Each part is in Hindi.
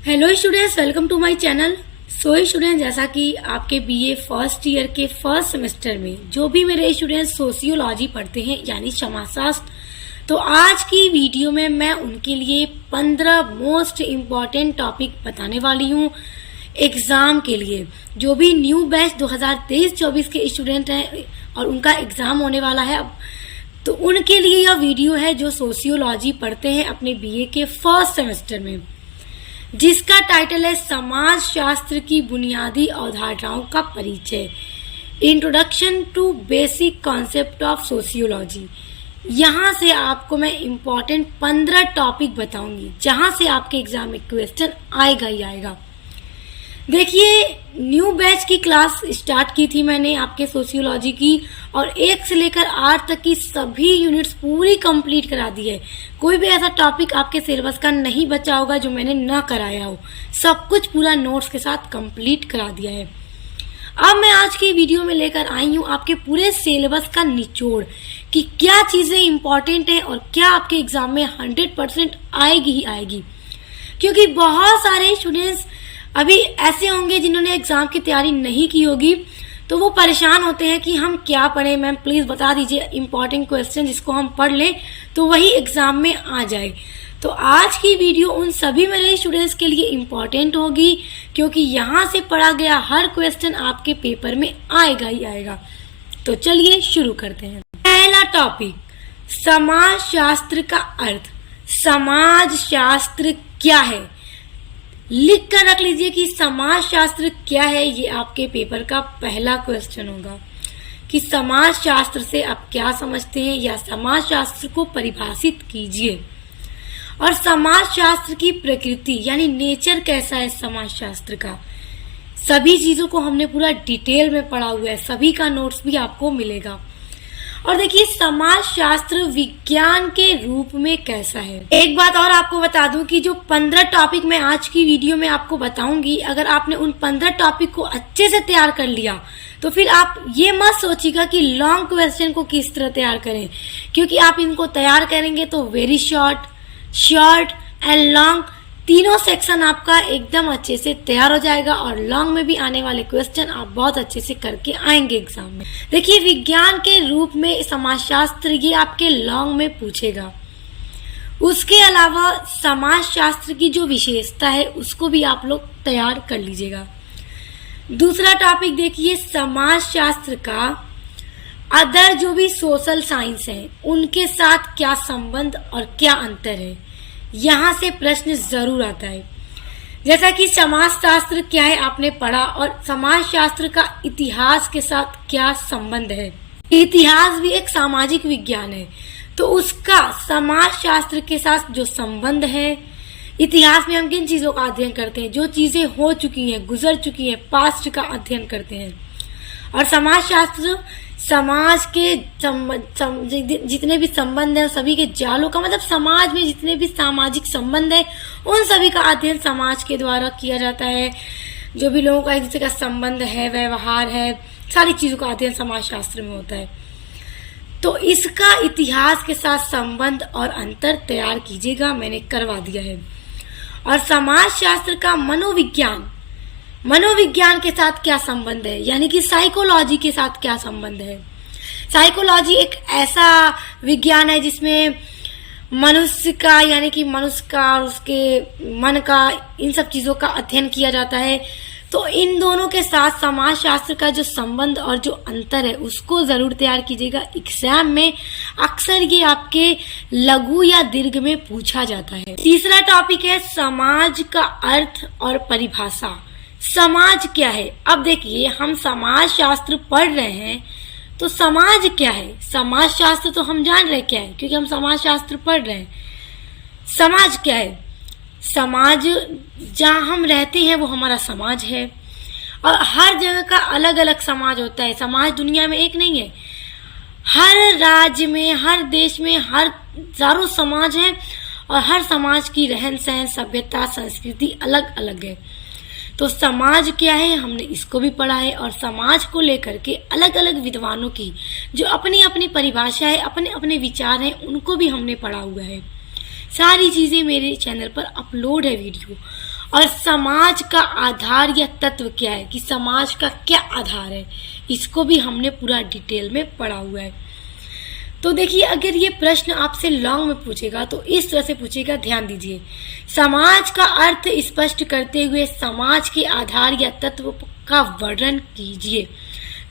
Hello students, welcome to my channel. So student, जैसा कि आपके बीए फर्स्ट ईयर के फर्स्ट सेमेस्टर में जो भी मेरे स्टूडेंट्स सोशियोलॉजी पढ़ते हैं यानी समाजशास्त्र, तो आज की वीडियो में मैं उनके लिए 15 मोस्ट इम्पॉर्टेंट टॉपिक बताने वाली हूँ एग्ज़ाम के लिए। जो भी न्यू बैच 2023-24 के स्टूडेंट हैं और उनका एग्ज़ाम होने वाला है अब, तो उनके लिए यह वीडियो है जो सोशियोलॉजी पढ़ते हैं अपने बीए के फर्स्ट सेमेस्टर में, जिसका टाइटल है समाज शास्त्र की बुनियादी अवधारणाओं का परिचय, introduction to basic concept of sociology. यहाँ से आपको मैं इम्पॉर्टेंट 15 टॉपिक बताऊंगी जहाँ से आपके एग्जाम में क्वेश्चन आएगा ही आएगा। देखिए, न्यू बैच की क्लास स्टार्ट की थी मैंने आपके सोशियोलॉजी की, और 1 से लेकर 8 तक की सभी यूनिट्स पूरी कंप्लीट करा दी है। कोई भी ऐसा टॉपिक आपके सिलेबस का नहीं बचा होगा जो मैंने ना कराया हो, सब कुछ पूरा नोट्स के साथ कंप्लीट करा दिया है। अब मैं आज की वीडियो में लेकर आई हूँ आपके पूरे सिलेबस का निचोड़ कि क्या चीज़ें इंपॉर्टेंट हैं और क्या आपके एग्जाम में 100% आएगी ही आएगी। क्योंकि बहुत सारे स्टूडेंट्स अभी ऐसे होंगे जिन्होंने एग्जाम की तैयारी नहीं की होगी, तो वो परेशान होते हैं कि हम क्या पढ़ें। मैम प्लीज़ बता दीजिए इंपॉर्टेंट क्वेश्चन जिसको हम पढ़ लें तो वही एग्जाम में आ जाए। तो आज की वीडियो उन सभी मेरे स्टूडेंट्स के लिए इम्पॉर्टेंट होगी, क्योंकि यहाँ से पढ़ा गया हर क्वेश्चन आपके पेपर में आएगा ही आएगा। तो चलिए शुरू करते हैं। पहला टॉपिक, समाज शास्त्र का अर्थ। समाज शास्त्र क्या है? लिख कर रख लीजिए कि समाज शास्त्र क्या है। ये आपके पेपर का पहला क्वेश्चन होगा कि समाज शास्त्र से आप क्या समझते हैं, या समाज शास्त्र को परिभाषित कीजिए। और समाज शास्त्र की प्रकृति यानी नेचर कैसा है समाज शास्त्र का, सभी चीजों को हमने पूरा डिटेल में पढ़ा हुआ है, सभी का नोट्स भी आपको मिलेगा। और देखिए, समाज शास्त्र विज्ञान के रूप में कैसा है। एक बात और आपको बता दूं कि जो 15 टॉपिक मैं आज की वीडियो में आपको बताऊंगी, अगर आपने उन 15 टॉपिक को अच्छे से तैयार कर लिया तो फिर आप ये मत सोचिएगा कि लॉन्ग क्वेश्चन को किस तरह तैयार करें, क्योंकि आप इनको तैयार करेंगे तो वेरी शॉर्ट एंड लॉन्ग तीनों सेक्शन आपका एकदम अच्छे से तैयार हो जाएगा, और लॉन्ग में भी आने वाले क्वेश्चन आप बहुत अच्छे से करके आएंगे एग्जाम में। देखिए, विज्ञान के रूप में समाजशास्त्र ये आपके लॉन्ग में पूछेगा। उसके अलावा समाजशास्त्र की जो विशेषता है उसको भी आप लोग तैयार कर लीजिएगा। दूसरा टॉपिक देखिए, समाजशास्त्र का अदर जो भी सोशल साइंस है उनके साथ क्या संबंध और क्या अंतर है, यहाँ से प्रश्न जरूर आता है। जैसा कि समाजशास्त्र क्या है आपने पढ़ा, और समाजशास्त्र का इतिहास के साथ क्या संबंध है। इतिहास भी एक सामाजिक विज्ञान है, तो उसका समाजशास्त्र के साथ जो संबंध है, इतिहास में हम किन चीजों का अध्ययन करते हैं, जो चीजें हो चुकी हैं, गुजर चुकी हैं, पास्ट का अध्ययन करते हैं। और समाजशास्त्र समाज के जितने भी संबंध है सभी के जालों का, मतलब समाज में जितने भी सामाजिक संबंध है उन सभी का अध्ययन समाज के द्वारा किया जाता है। जो भी लोगों का एक दूसरे का संबंध है, व्यवहार है, सारी चीजों का अध्ययन समाजशास्त्र में होता है। तो इसका इतिहास के साथ संबंध और अंतर तैयार कीजिएगा, मैंने करवा दिया है। और समाजशास्त्र का मनोविज्ञान के साथ क्या संबंध है, यानी कि साइकोलॉजी के साथ क्या संबंध है। साइकोलॉजी एक ऐसा विज्ञान है जिसमें मनुष्य का यानी कि मनुष्य का और उसके मन का, इन सब चीजों का अध्ययन किया जाता है। तो इन दोनों के साथ समाजशास्त्र का जो संबंध और जो अंतर है उसको जरूर तैयार कीजिएगा। एग्जाम में अक्सर ये आपके लघु या दीर्घ में पूछा जाता है। तीसरा टॉपिक है समाज का अर्थ और परिभाषा। समाज क्या है? अब देखिए, हम समाज शास्त्र पढ़ रहे हैं तो समाज क्या है? समाज शास्त्र तो हम जान रहे क्या है, क्योंकि हम समाज शास्त्र पढ़ रहे हैं। समाज क्या है? समाज जहाँ हम रहते हैं वो हमारा समाज है, और हर जगह का अलग अलग समाज होता है। समाज दुनिया में एक नहीं है, हर राज्य में, हर देश में हजारों समाज हैं, और हर समाज की रहन सहन, सभ्यता, संस्कृति अलग अलग है। तो समाज क्या है हमने इसको भी पढ़ा है, और समाज को लेकर के अलग अलग विद्वानों की जो अपनी अपनी परिभाषा है, अपने अपने विचार हैं, उनको भी हमने पढ़ा हुआ है। सारी चीज़ें मेरे चैनल पर अपलोड है वीडियो, और समाज का आधार या तत्व क्या है, कि समाज का क्या आधार है, इसको भी हमने पूरा डिटेल में पढ़ा हुआ है। तो देखिए, अगर ये प्रश्न आपसे लॉन्ग में पूछेगा तो इस तरह से पूछेगा, ध्यान दीजिए। समाज का अर्थ स्पष्ट करते हुए समाज के आधार या तत्व का वर्णन कीजिए।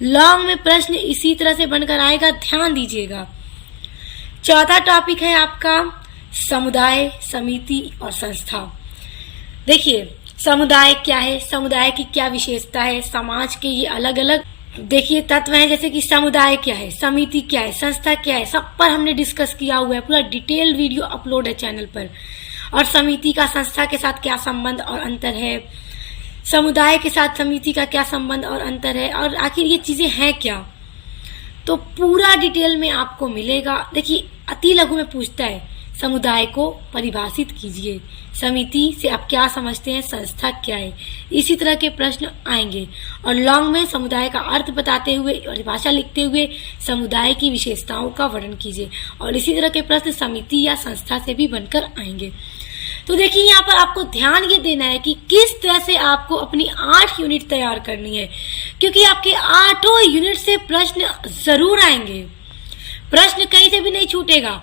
लॉन्ग में प्रश्न इसी तरह से बनकर आएगा, ध्यान दीजिएगा। चौथा टॉपिक है आपका समुदाय, समिति और संस्था। देखिए, समुदाय क्या है, समुदाय की क्या विशेषता है, समाज के ये अलग अलग देखिए तत्व हैं, जैसे कि समुदाय क्या है, समिति क्या है, संस्था क्या है, सब पर हमने डिस्कस किया हुआ है, पूरा डिटेल वीडियो अपलोड है चैनल पर। और समिति का संस्था के साथ क्या संबंध और अंतर है, समुदाय के साथ समिति का क्या संबंध और अंतर है, और आखिर ये चीजें हैं क्या, तो पूरा डिटेल में आपको मिलेगा। देखिए, अति लघु में पूछता है समुदाय को परिभाषित कीजिए, समिति से आप क्या समझते हैं, संस्था क्या है, इसी तरह के प्रश्न आएंगे। और लॉन्ग में समुदाय का अर्थ बताते हुए, परिभाषा लिखते हुए समुदाय की विशेषताओं का वर्णन कीजिए, और इसी तरह के प्रश्न समिति या संस्था से भी बनकर आएंगे। तो देखिए, यहाँ पर आपको ध्यान ये देना है कि किस तरह से आपको अपनी 8 यूनिट तैयार करनी है, क्योंकि आपके 8 यूनिट से प्रश्न जरूर आएंगे, प्रश्न कहीं से भी नहीं छूटेगा।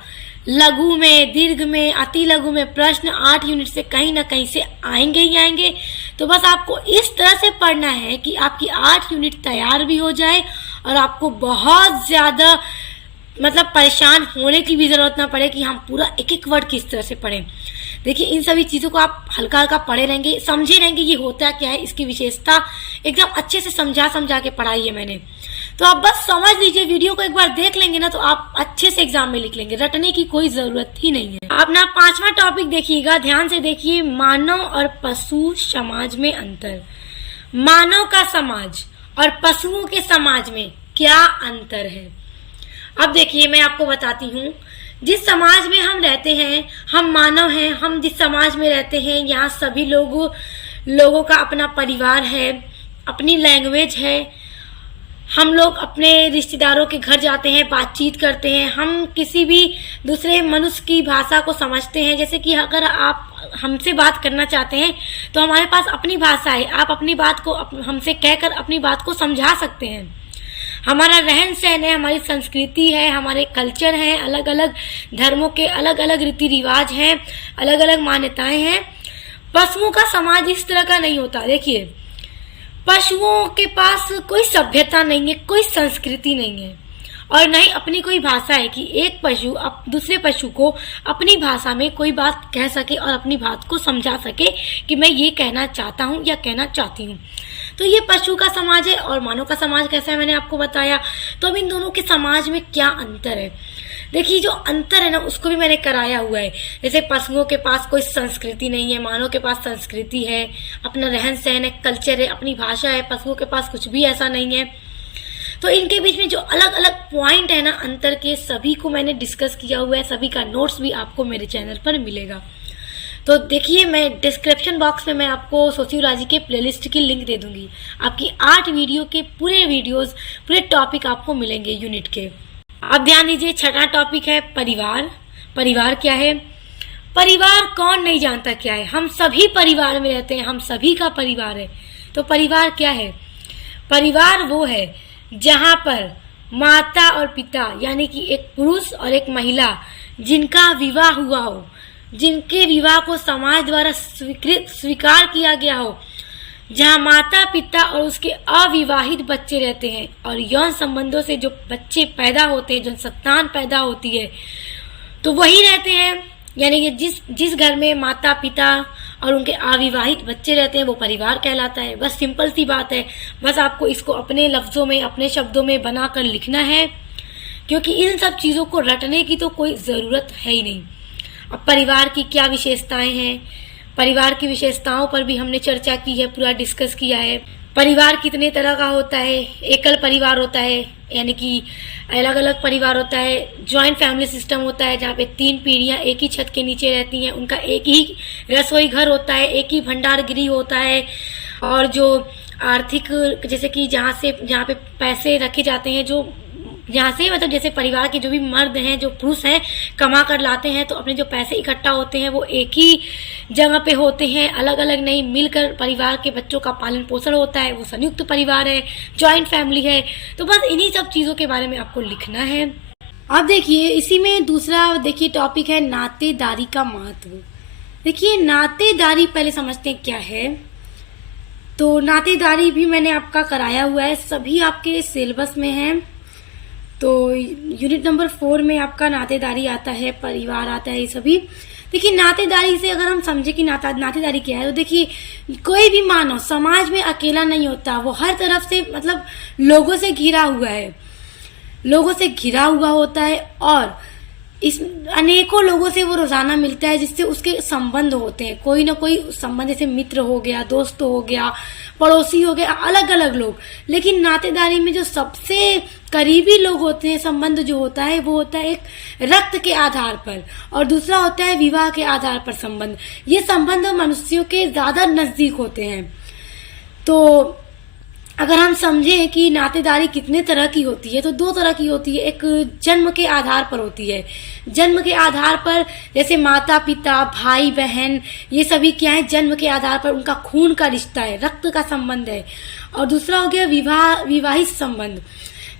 लघु में, दीर्घ में, अति लघु में प्रश्न 8 यूनिट से कहीं ना कहीं से आएंगे ही आएंगे। तो बस आपको इस तरह से पढ़ना है कि आपकी 8 यूनिट तैयार भी हो जाए और आपको बहुत ज्यादा परेशान होने की भी जरूरत ना पड़े कि हम पूरा एक एक वर्ड किस तरह से पढ़ें। देखिए, इन सभी चीजों को आप हल्का हल्का पढ़े रहेंगे, समझे रहेंगे ये होता क्या है, इसकी विशेषता एकदम अच्छे से समझा के पढ़ाई है मैंने। तो आप बस समझ लीजिए, वीडियो को एक बार देख लेंगे ना तो आप अच्छे से एग्जाम में लिख लेंगे, रटने की कोई जरूरत ही नहीं है। आप ना 5वां टॉपिक देखिएगा, ध्यान से देखिए, मानव और पशु समाज में अंतर। मानव का समाज और पशुओं के समाज में क्या अंतर है। अब देखिए, मैं आपको बताती हूँ, जिस समाज में हम रहते हैं, हम मानव हैं, हम जिस समाज में रहते हैं यहाँ सभी लोगों का अपना परिवार है, अपनी लैंग्वेज है, हम लोग अपने रिश्तेदारों के घर जाते हैं, बातचीत करते हैं, हम किसी भी दूसरे मनुष्य की भाषा को समझते हैं। जैसे कि अगर आप हमसे बात करना चाहते हैं तो हमारे पास अपनी भाषा है, आप अपनी बात को हमसे कहकर अपनी बात को समझा सकते हैं। हमारा रहन सहन है, हमारी संस्कृति है, हमारे कल्चर हैं, अलग अलग धर्मों के अलग अलग रीति रिवाज हैं, अलग अलग मान्यताएं हैं। पशुओं का समाज इस तरह का नहीं होता। देखिए, पशुओं के पास कोई सभ्यता नहीं है, कोई संस्कृति नहीं है, और न ही अपनी कोई भाषा है कि एक पशु दूसरे पशु को अपनी भाषा में कोई बात कह सके और अपनी बात को समझा सके कि मैं ये कहना चाहता हूँ या कहना चाहती हूँ। तो ये पशु का समाज है और मानव का समाज कैसा है मैंने आपको बताया। तो अब इन दोनों के समाज में क्या अंतर है, देखिए जो अंतर है ना उसको भी मैंने कराया हुआ है। जैसे पशुओं के पास कोई संस्कृति नहीं है, मानव के पास संस्कृति है, अपना रहन सहन है, कल्चर है, अपनी भाषा है। पशुओं के पास कुछ भी ऐसा नहीं है। तो इनके बीच में जो अलग अलग पॉइंट है ना अंतर के, सभी को मैंने डिस्कस किया हुआ है, सभी का नोट्स भी आपको मेरे चैनल पर मिलेगा। तो देखिए, मैं डिस्क्रिप्शन बॉक्स में मैं आपको सोशियोलॉजी के प्लेलिस्ट की लिंक दे दूंगी। आपकी 8 वीडियो के पूरे टॉपिक आपको मिलेंगे यूनिट के। अब ध्यान दीजिए, 6वां टॉपिक है परिवार। परिवार क्या है? परिवार कौन नहीं जानता क्या है, हम सभी परिवार में रहते हैं, हम सभी का परिवार है। तो परिवार क्या है? परिवार वो है जहाँ पर माता और पिता यानी कि एक पुरुष और एक महिला जिनका विवाह हुआ हो, जिनके विवाह को समाज द्वारा स्वीकार किया गया हो, जहाँ माता पिता और उसके अविवाहित बच्चे रहते हैं और यौन संबंधों से जो बच्चे पैदा होते हैं, जो संतान पैदा होती है, तो वही रहते हैं। यानी कि जिस घर में माता पिता और उनके अविवाहित बच्चे रहते हैं वो परिवार कहलाता है। बस सिंपल सी बात है, बस आपको इसको अपने लफ्जों में, अपने शब्दों में बनाकर लिखना है, क्योंकि इन सब चीज़ों को रटने की तो कोई ज़रूरत है ही नहीं। अब परिवार की क्या विशेषताएं हैं, परिवार की विशेषताओं पर भी हमने चर्चा की है, पूरा डिस्कस किया है। परिवार कितने तरह का होता है? एकल परिवार होता है, यानी कि अलग अलग परिवार होता है। जॉइंट फैमिली सिस्टम होता है जहाँ पे 3 पीढ़ियाँ एक ही छत के नीचे रहती हैं, उनका एक ही रसोई घर होता है, एक ही भंडार गृह होता है। और जो आर्थिक, जैसे कि जहाँ पे पैसे रखे जाते हैं, जो यहाँ से मतलब जैसे परिवार के जो भी मर्द हैं, जो पुरुष हैं, कमा कर लाते हैं तो अपने जो पैसे इकट्ठा होते हैं वो एक ही जगह पे होते हैं, अलग अलग नहीं, मिलकर परिवार के बच्चों का पालन पोषण होता है, वो संयुक्त परिवार है, जॉइंट फैमिली है। तो बस इन्हीं सब चीज़ों के बारे में आपको लिखना है। अब देखिए इसी में दूसरा देखिए टॉपिक है नातेदारी का महत्व। देखिए नातेदारी पहले समझते हैं क्या है। तो नातेदारी भी मैंने आपका कराया हुआ है, सभी आपके सिलेबस में है। तो यूनिट नंबर 4 में आपका नातेदारी आता है, परिवार आता है, ये सभी। देखिए नातेदारी से अगर हम समझे कि नातेदारी क्या है, तो देखिए कोई भी मानव समाज में अकेला नहीं होता, वो हर तरफ से मतलब लोगों से घिरा हुआ है, लोगों से घिरा हुआ होता है और इस अनेकों लोगों से वो रोजाना मिलता है, जिससे उसके संबंध होते हैं, कोई ना कोई संबंध, जैसे मित्र हो गया, दोस्त हो गया, पड़ोसी हो गया, अलग अलग लोग। लेकिन नातेदारी में जो सबसे करीबी लोग होते हैं, संबंध जो होता है वो होता है एक रक्त के आधार पर, और दूसरा होता है विवाह के आधार पर संबंध। ये संबंध मनुष्यों के ज्यादा नजदीक होते हैं। तो अगर हम समझें कि नातेदारी कितने तरह की होती है, तो 2 तरह की होती है। एक जन्म के आधार पर होती है, जन्म के आधार पर जैसे माता पिता, भाई बहन, ये सभी क्या है, जन्म के आधार पर उनका खून का रिश्ता है, रक्त का संबंध है। और दूसरा हो गया विवाहित संबंध।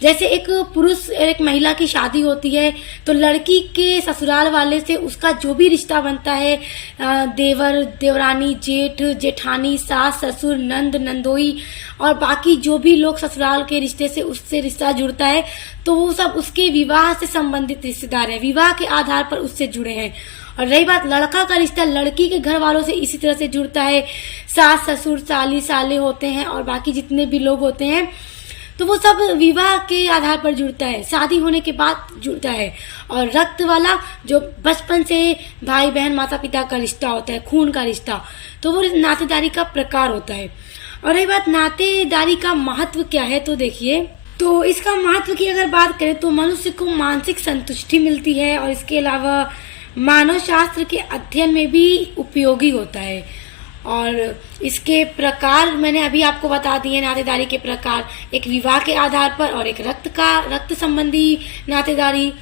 जैसे एक पुरुष और एक महिला की शादी होती है तो लड़की के ससुराल वाले से उसका जो भी रिश्ता बनता है, देवर देवरानी, जेठ जेठानी, सास ससुर, नंद नंदोई और बाकी जो भी लोग ससुराल के रिश्ते से उससे रिश्ता जुड़ता है, तो वो सब उसके विवाह से संबंधित रिश्तेदार हैं, विवाह के आधार पर उससे जुड़े हैं। और रही बात लड़का का रिश्ता, लड़की के घर वालों से इसी तरह से जुड़ता है, सास ससुर, साली साले होते हैं और बाकी जितने भी लोग होते हैं, तो वो सब विवाह के आधार पर जुड़ता है, शादी होने के बाद जुड़ता है। और रक्त वाला जो बचपन से भाई बहन माता पिता का रिश्ता होता है, खून का रिश्ता, तो वो नातेदारी का प्रकार होता है। और रही बात नातेदारी का महत्व क्या है, तो देखिए, तो इसका महत्व की अगर बात करें तो मनुष्य को मानसिक संतुष्टि मिलती है और इसके अलावा मानव शास्त्र के अध्ययन में भी उपयोगी होता है। और इसके प्रकार मैंने अभी आपको बता दिए, नातेदारी के प्रकार, एक विवाह के आधार पर और एक रक्त संबंधी नातेदारी।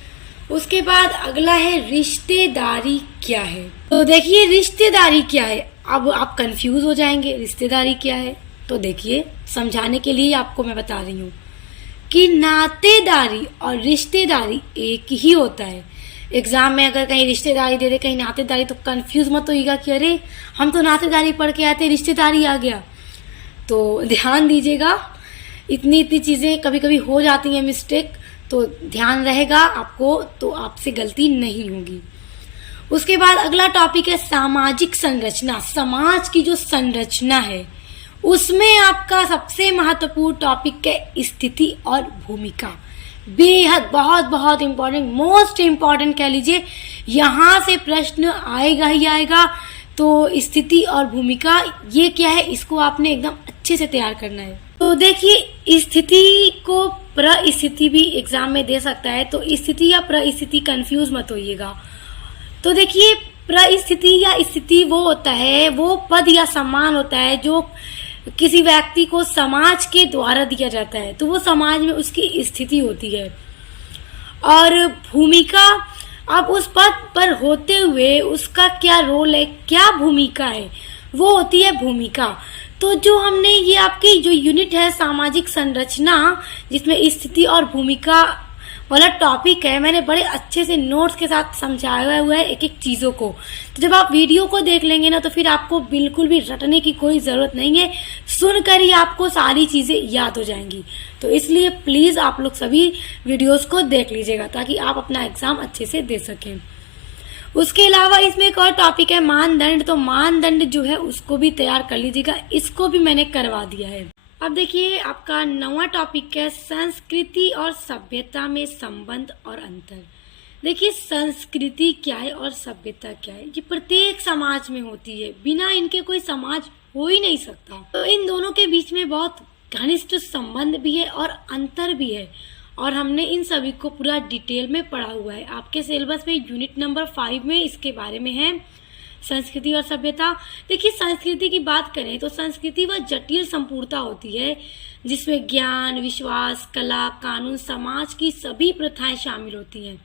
उसके बाद अगला है रिश्तेदारी क्या है। तो देखिए रिश्तेदारी क्या है, अब आप कंफ्यूज हो जाएंगे रिश्तेदारी क्या है। तो देखिए समझाने के लिए आपको मैं बता रही हूँ कि नातेदारी और रिश्तेदारी एक ही होता है। एग्जाम में अगर कहीं रिश्तेदारी दे दे, कहीं नातेदारी, तो कंफ्यूज मत होइएगा कि अरे हम तो नातेदारी पढ़ के आए थे, रिश्तेदारी आ गया। तो ध्यान दीजिएगा, इतनी चीजें कभी कभी हो जाती हैं मिस्टेक, तो ध्यान रहेगा आपको, तो आपसे गलती नहीं होगी। उसके बाद अगला टॉपिक है सामाजिक संरचना। समाज की जो संरचना है उसमें आपका सबसे महत्वपूर्ण टॉपिक है स्थिति और भूमिका। बेहद बहुत बहुत इम्पोर्टेंट, मोस्ट इम्पोर्टेंट कह लीजिए, यहाँ से प्रश्न आएगा ही आएगा। तो स्थिति और भूमिका ये क्या है, इसको आपने एकदम अच्छे से तैयार करना है। तो देखिए स्थिति को प्रस्थिति भी एग्जाम में दे सकता है, तो स्थिति या प्रस्थिति कंफ्यूज मत होइएगा। तो देखिए प्रस्थिति या स्थिति वो होता है, वो पद या सम्मान होता है जो किसी व्यक्ति को समाज के द्वारा दिया जाता है, तो वो समाज में उसकी स्थिति होती है। और भूमिका, अब उस पद पर होते हुए उसका क्या रोल है, क्या भूमिका है, वो होती है भूमिका। तो जो हमने ये आपकी जो यूनिट है सामाजिक संरचना, जिसमें स्थिति और भूमिका वाला टॉपिक है, मैंने बड़े अच्छे से नोट्स के साथ समझाया हुआ है एक एक चीजों को। तो जब आप वीडियो को देख लेंगे ना, तो फिर आपको बिल्कुल भी रटने की कोई जरूरत नहीं है, सुनकर ही आपको सारी चीजें याद हो जाएंगी। तो इसलिए प्लीज आप लोग सभी वीडियोस को देख लीजिएगा ताकि आप अपना एग्जाम अच्छे से दे सकें। उसके अलावा इसमें एक और टॉपिक है मानदंड। तो मानदंड जो है उसको भी तैयार कर लीजिएगा, इसको भी मैंने करवा दिया है। अब देखिए आपका 9वां टॉपिक है संस्कृति और सभ्यता में संबंध और अंतर। देखिए संस्कृति क्या है और सभ्यता क्या है, ये प्रत्येक समाज में होती है, बिना इनके कोई समाज हो ही नहीं सकता। तो इन दोनों के बीच में बहुत घनिष्ठ संबंध भी है और अंतर भी है, और हमने इन सभी को पूरा डिटेल में पढ़ा हुआ है। आपके सिलेबस में यूनिट नंबर 5 में इसके बारे में है संस्कृति और सभ्यता। देखिए, संस्कृति की बात करें तो संस्कृति वह जटिल संपूर्णता होती है जिसमें ज्ञान, विश्वास, कला, कानून, समाज की सभी प्रथाएं शामिल होती हैं।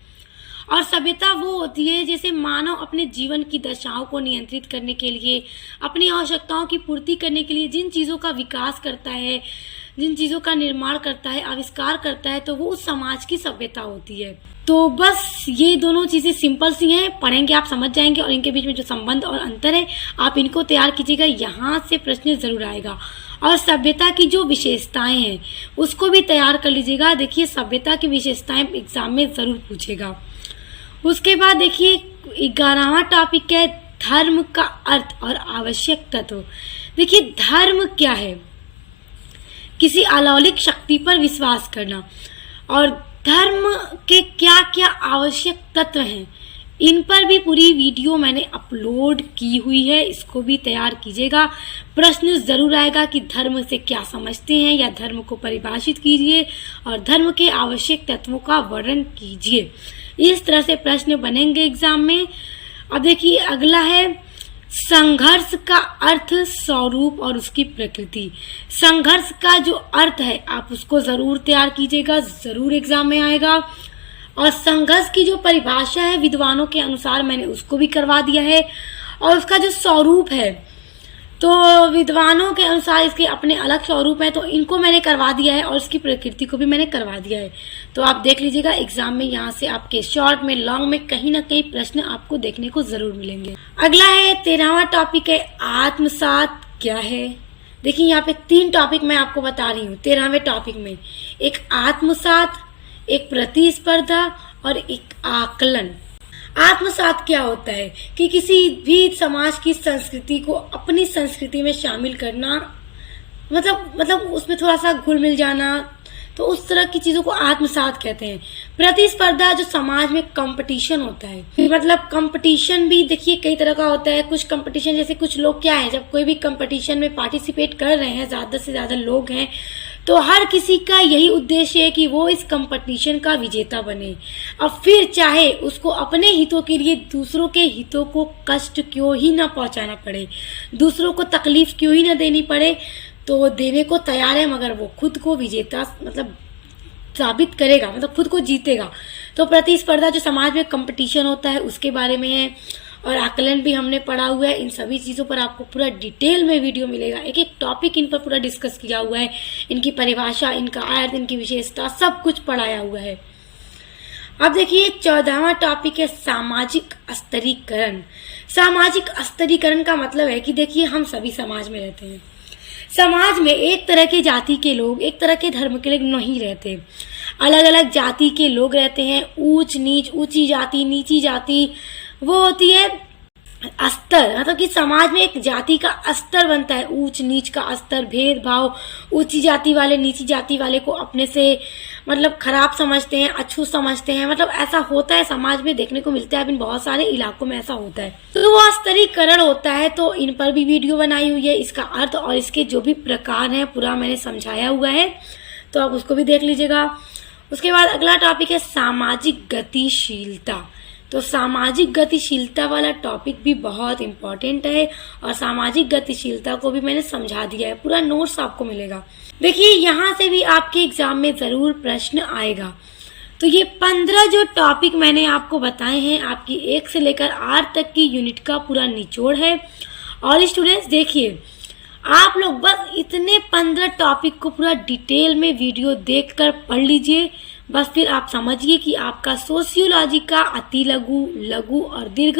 और सभ्यता वो होती है जैसे मानव अपने जीवन की दशाओं को नियंत्रित करने के लिए, अपनी आवश्यकताओं की पूर्ति करने के लिए जिन चीज़ों का विकास करता है, जिन चीज़ों का निर्माण करता है, आविष्कार करता है, तो वो उस समाज की सभ्यता होती है। तो बस ये दोनों चीज़ें सिंपल सी हैं, पढ़ेंगे आप समझ जाएंगे, और इनके बीच में जो संबंध और अंतर है आप इनको तैयार कीजिएगा, यहाँ से प्रश्न जरूर आएगा। और सभ्यता की जो विशेषताएं हैं उसको भी तैयार कर लीजिएगा। देखिए, सभ्यता की विशेषताएं एग्जाम में जरूर पूछेगा। उसके बाद देखिए 11वां टॉपिक है धर्म का अर्थ और आवश्यक तत्व। देखिए, धर्म क्या है? किसी अलौकिक शक्ति पर विश्वास करना। और धर्म के क्या क्या आवश्यक तत्व हैं, इन पर भी पूरी वीडियो मैंने अपलोड की हुई है, इसको भी तैयार कीजिएगा। प्रश्न जरूर आएगा कि धर्म से क्या समझते हैं, या धर्म को परिभाषित कीजिए और धर्म के आवश्यक तत्वों का वर्णन कीजिए। इस तरह से प्रश्न बनेंगे एग्जाम में। अब देखिए, अगला है संघर्ष का अर्थ, स्वरूप और उसकी प्रकृति। संघर्ष का जो अर्थ है आप उसको जरूर तैयार कीजिएगा, जरूर एग्जाम में आएगा। और संघर्ष की जो परिभाषा है विद्वानों के अनुसार मैंने उसको भी करवा दिया है। और उसका जो स्वरूप है तो विद्वानों के अनुसार इसके अपने अलग स्वरूप है, तो इनको मैंने करवा दिया है, और इसकी प्रकृति को भी मैंने करवा दिया है। तो आप देख लीजिएगा एग्जाम में, यहाँ से आपके शॉर्ट में, लॉन्ग में कहीं ना कहीं प्रश्न आपको देखने को जरूर मिलेंगे। अगला है 13वां टॉपिक है आत्मसात क्या है। देखिए, यहाँ पे 3 टॉपिक मैं आपको बता रही हूँ 13वें टॉपिक में। एक आत्मसात, एक प्रतिस्पर्धा और एक आकलन। आत्मसात क्या होता है कि किसी भी समाज की संस्कृति को अपनी संस्कृति में शामिल करना, मतलब उसमें थोड़ा सा घुल मिल जाना, तो उस तरह की चीजों को आत्मसात कहते हैं। प्रतिस्पर्धा जो समाज में कंपटीशन होता है, मतलब कंपटीशन भी देखिए कई तरह का होता है। कुछ कंपटीशन जैसे कुछ लोग क्या है, जब कोई भी कंपटीशन में पार्टिसिपेट कर रहे हैं, ज्यादा से ज्यादा लोग हैं, तो हर किसी का यही उद्देश्य है कि वो इस कंपटीशन का विजेता बने। अब फिर चाहे उसको अपने हितों के लिए दूसरों के हितों को कष्ट क्यों ही ना पहुंचाना पड़े, दूसरों को तकलीफ क्यों ही ना देनी पड़े, तो वो देने को तैयार है, मगर वो खुद को विजेता मतलब साबित करेगा, मतलब खुद को जीतेगा। तो प्रतिस्पर्धा जो समाज में कंपटीशन होता है उसके बारे में है। और आकलन भी हमने पढ़ा हुआ है। इन सभी चीज़ों पर आपको पूरा डिटेल में वीडियो मिलेगा, एक एक टॉपिक इन पर पूरा डिस्कस किया हुआ है, इनकी परिभाषा, इनका अर्थ, इनकी विशेषता, सब कुछ पढ़ाया हुआ है। अब देखिए 14वां टॉपिक है सामाजिक स्तरीकरण। सामाजिक स्तरीकरण का मतलब है कि देखिए हम सभी समाज में रहते हैं, समाज में एक तरह के जाति के लोग, एक तरह के धर्म के लोग नहीं रहते, अलग अलग जाति के लोग रहते हैं। ऊंच नीच, ऊंची जाति, नीची जाति, वो होती है स्तर, मतलब कि समाज में एक जाति का स्तर बनता है, ऊंच नीच का स्तर, भेदभाव, ऊंची जाति वाले नीची जाति वाले को अपने से मतलब खराब समझते हैं, अछूत समझते हैं, मतलब ऐसा होता है समाज में, देखने को मिलता है। अभी बहुत सारे इलाकों में ऐसा होता है, तो वो स्तरीकरण होता है। तो इन पर भी वीडियो बनाई हुई है, इसका अर्थ और इसके जो भी प्रकार हैं पूरा मैंने समझाया हुआ है, तो आप उसको भी देख लीजिएगा। उसके बाद अगला टॉपिक है सामाजिक गतिशीलता। तो सामाजिक गतिशीलता वाला टॉपिक भी बहुत इम्पोर्टेंट है, और सामाजिक गतिशीलता को भी मैंने समझा दिया है, पूरा नोट्स आपको मिलेगा। देखिए यहाँ से भी आपके एग्जाम में जरूर प्रश्न आएगा। तो ये 15 जो टॉपिक मैंने आपको बताए हैं, आपकी 1 से लेकर 8 तक की यूनिट का पूरा निचोड़ है। और स्टूडेंट्स देखिए, आप लोग बस इतने 15 टॉपिक को पूरा डिटेल में वीडियो देखकर पढ़ लीजिए, बस फिर आप समझिए कि आपका सोशियोलॉजी का अति लघु, लघु और दीर्घ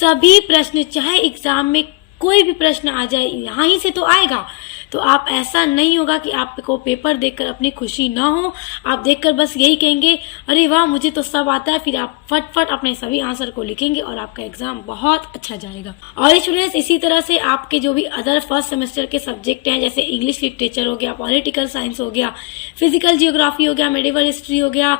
सभी प्रश्न, चाहे एग्जाम में कोई भी प्रश्न आ जाए, यहाँ ही से तो आएगा। तो आप ऐसा नहीं होगा कि आपको पेपर देखकर अपनी खुशी ना हो, आप देखकर बस यही कहेंगे अरे वाह मुझे तो सब आता है, फिर आप फटफट अपने सभी आंसर को लिखेंगे और आपका एग्जाम बहुत अच्छा जाएगा। और स्टूडेंट्स इसी तरह से आपके जो भी अदर फर्स्ट सेमेस्टर के सब्जेक्ट हैं, जैसे इंग्लिश लिटरेचर हो गया, पॉलिटिकल साइंस हो गया, फिजिकल जियोग्राफी हो गया, मेडिवल हिस्ट्री हो गया,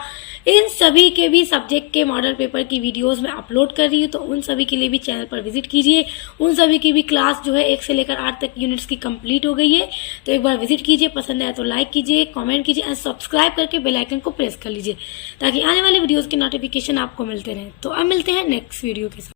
इन सभी के भी सब्जेक्ट के मॉडल पेपर की वीडियोस मैं अपलोड कर रही हूँ, तो उन सभी के लिए भी चैनल पर विजिट कीजिए। उन सभी की भी क्लास जो है 1 से लेकर 8 तक यूनिट्स की कंप्लीट हो गई है, तो एक बार विजिट कीजिए, पसंद आया तो लाइक कीजिए, कमेंट कीजिए एंड सब्सक्राइब करके बेल आइकन को प्रेस कर लीजिए, ताकि आने वाले वीडियोस के नोटिफिकेशन आपको मिलते रहें। तो अब मिलते हैं नेक्स्ट वीडियो के साथ।